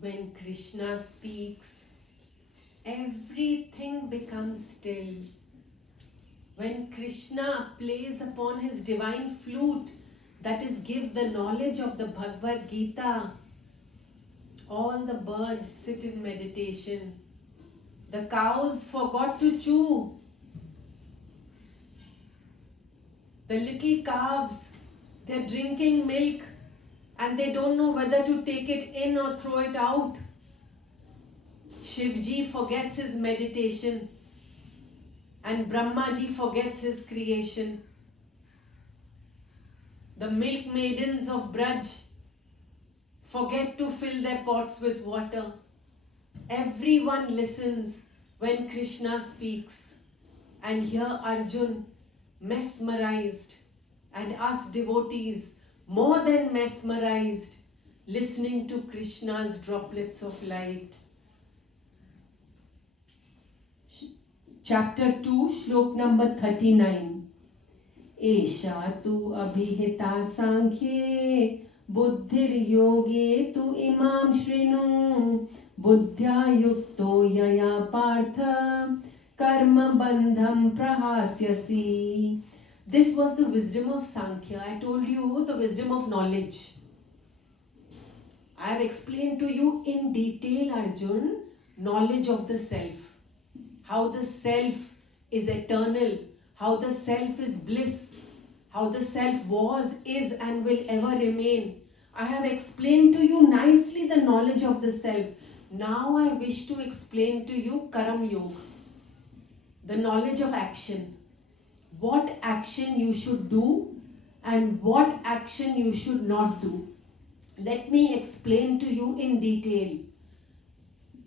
When Krishna speaks, everything becomes still. When Krishna plays upon his divine flute, that is, give the knowledge of the Bhagwad Gita, all the birds sit in meditation. The cows forgot to chew. The little calves, they're drinking milk and they don't know whether to take it in or throw it out. Shivji forgets his meditation and Brahmaji forgets his creation. The milk maidens of Braj forget to fill their pots with water. Everyone listens when Krishna speaks. And here Arjun, mesmerized, and us devotees, more than mesmerized, listening to Krishna's droplets of light. Chapter 2, Shlok number 39. Esha tu abhihita sankhye buddhir yoge tu imam shrinu buddhya yukto yaya partha karma bandham prahasyasi. This was the wisdom of Sankhya. I told you the wisdom of knowledge. I have explained to you in detail, Arjun, knowledge of the self. How the self is eternal, how the self is bliss, how the self was, is and will ever remain. I have explained to you nicely the knowledge of the self. Now I wish to explain to you Karam Yoga, the knowledge of action. What action you should do and what action you should not do. Let me explain to you in detail.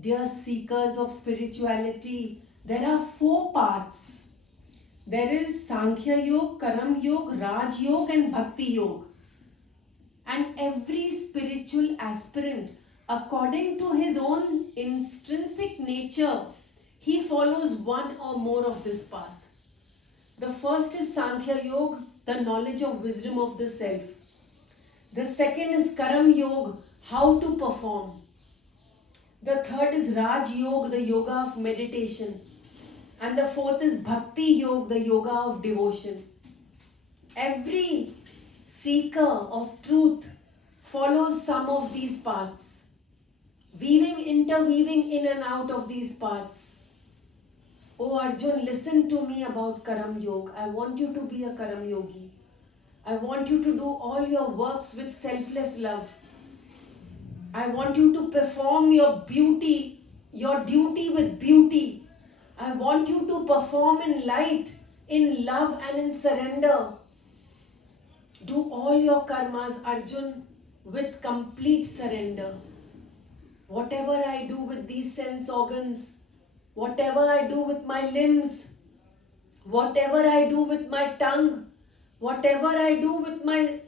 Dear seekers of spirituality, there are 4 paths. There is Sankhya Yoga, Karam Yoga, Raj Yoga and Bhakti Yoga. And every spiritual aspirant, according to his own intrinsic nature, he follows one or more of this path. The first is Sankhya Yoga, the knowledge of wisdom of the self. The second is Karam Yoga, how to perform. The third is Raj Yoga, the yoga of meditation. And the fourth is Bhakti Yoga, the yoga of devotion. Every seeker of truth follows some of these paths, interweaving in and out of these paths. Oh Arjun, listen to me about Karam Yoga. I want you to be a Karam Yogi. I want you to do all your works with selfless love. I want you to perform your duty with beauty. I want you to perform in light, in love and in surrender. Do all your karmas, Arjun, with complete surrender. Whatever I do with these sense organs, whatever I do with my limbs, whatever I do with my tongue, whatever I do with my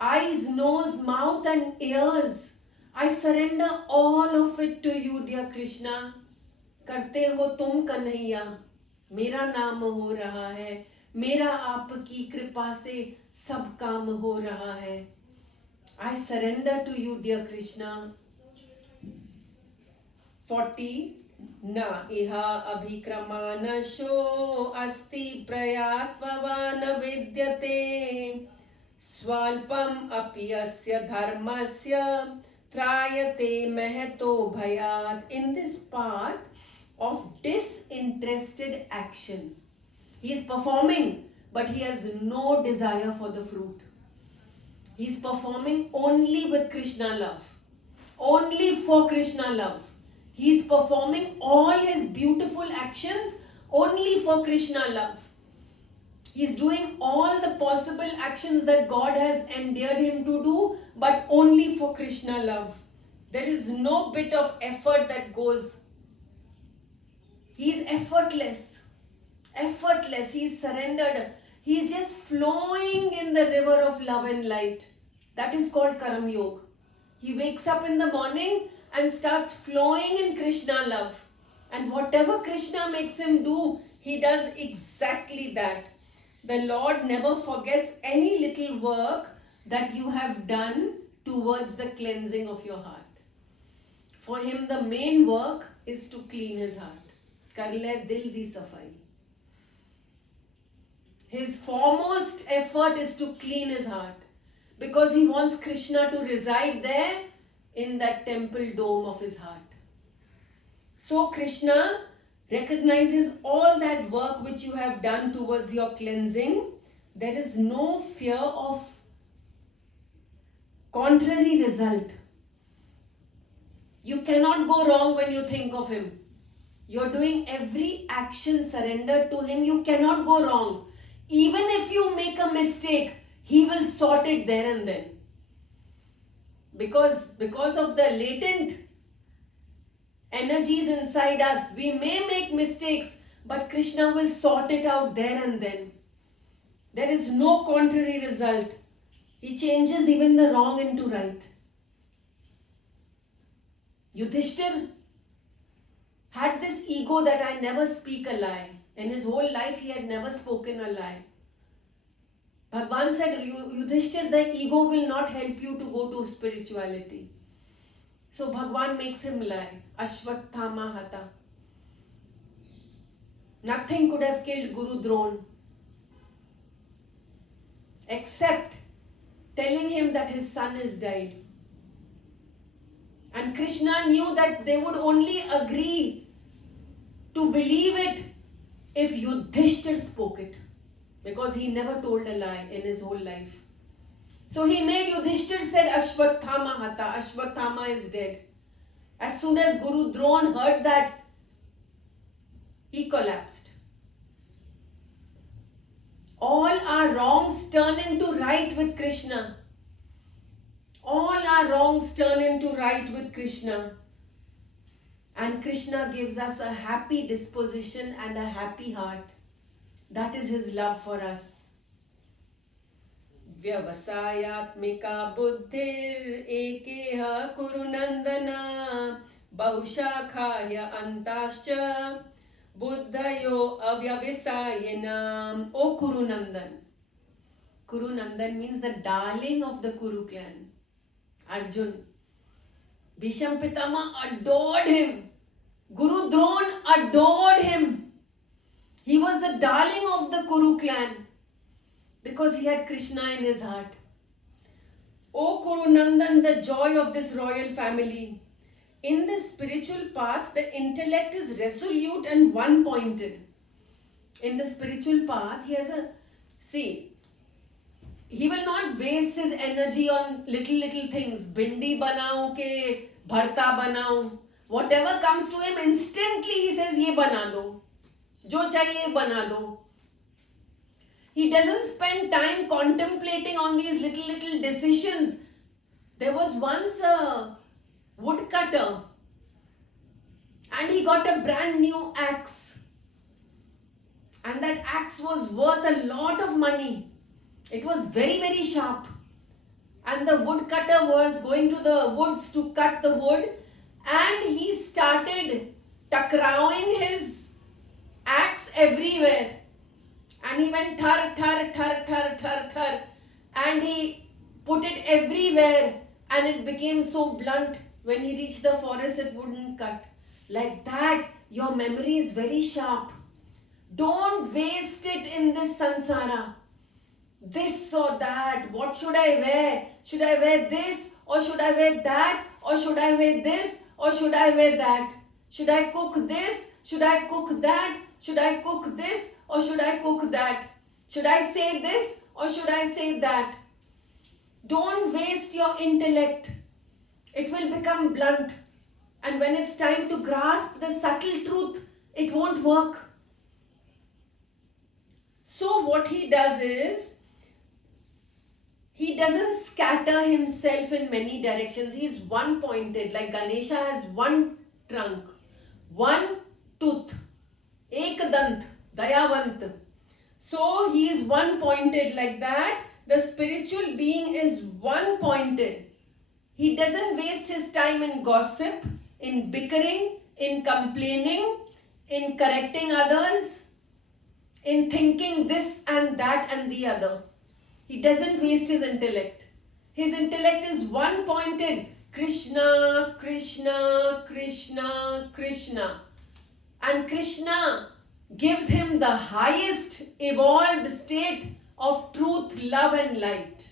eyes, nose, mouth and ears, I surrender all of it to you, dear Krishna. करते हो तुम कन्हैया, मेरा नाम हो रहा है, मेरा आपकी कृपा से सब काम हो रहा है. I surrender to you, dear Krishna. 40. Na iha abhikramanasho asti prayatvavan vidyate swalpam api asya dharmasya trayate mehato bhayat. In this path of disinterested action, he is performing, but he has no desire for the fruit. He is performing only with Krishna love, only for Krishna love. He is performing all his beautiful actions only for Krishna love. He is doing all the possible actions that God has endeared him to do, but only for Krishna love. There is no bit of effort that goes. He is effortless. He is surrendered. He is just flowing in the river of love and light. That is called Karam Yoga. He wakes up in the morning and starts flowing in Krishna love. And whatever Krishna makes him do, he does exactly that. The Lord never forgets any little work that you have done towards the cleansing of your heart. For him, the main work is to clean his heart. Kar le dil di safai. His foremost effort is to clean his heart, because he wants Krishna to reside there in that temple dome of his heart. So Krishna recognizes all that work which you have done towards your cleansing. There is no fear of contrary result. You cannot go wrong when you think of him. You're doing every action surrendered to him. You cannot go wrong. Even if you make a mistake, he will sort it there and then. Because of the latent energies inside us, we may make mistakes, but Krishna will sort it out there and then. There is no contrary result. He changes even the wrong into right. Yudhishthir had this ego that I never speak a lie. In his whole life, he had never spoken a lie. Bhagwan said, Yudhishthir, the ego will not help you to go to spirituality. So Bhagwan makes him lie. Ashwathama hata. Nothing could have killed Guru Drona except telling him that his son is died. And Krishna knew that they would only agree to believe it if Yudhishthir spoke it, because he never told a lie in his whole life. So he made Yudhishthir said Ashwathama hata, Ashwathama is dead. As soon as Guru Drona heard that, he collapsed. All our wrongs turn into right with Krishna. All our wrongs turn into right with Krishna. And Krishna gives us a happy disposition and a happy heart. That is his love for us. Vyavasayatmika buddhir ekeha kurunandana bahushakhaya antascha buddhayo avyavisayanam. O Kurunandan. Kurunandan means the darling of the Kuru clan. Arjun. Bhisham Pitama adored him. Guru Drona adored him. He was the darling of the Kuru clan because he had Krishna in his heart. O Kurunandan, the joy of this royal family. In the spiritual path, the intellect is resolute and one-pointed. In the spiritual path, he has a... See, he will not waste his energy on little things. Bindi banao ke bharta banao. Whatever comes to him, instantly he says, ye bana do. Jo chahiye bana do. He doesn't spend time contemplating on these little decisions. There was once a woodcutter and he got a brand new axe. And that axe was worth a lot of money. It was very sharp. And the woodcutter was going to the woods to cut the wood, and he started takrowing his axe everywhere. And he went thar, and he put it everywhere, and it became so blunt. When he reached the forest, it wouldn't cut. Like that, your memory is very sharp. Don't waste it in this sansara. This or that, what should I wear? Should I wear this or should I wear that? Or should I wear this or should I wear that? Should I cook this? Should I cook that? Should I cook this or should I cook that? Should I say this or should I say that? Don't waste your intellect. It will become blunt. And when it's time to grasp the subtle truth, it won't work. So what he does is, he doesn't scatter himself in many directions. He's one-pointed. Like Ganesha has one trunk, one tooth, ek dant, dayavant. So he is one-pointed like that. The spiritual being is one-pointed. He doesn't waste his time in gossip, in bickering, in complaining, in correcting others, in thinking this and that and the other. He doesn't waste his intellect. His intellect is one-pointed. Krishna, Krishna, Krishna, Krishna. And Krishna gives him the highest evolved state of truth, love and light.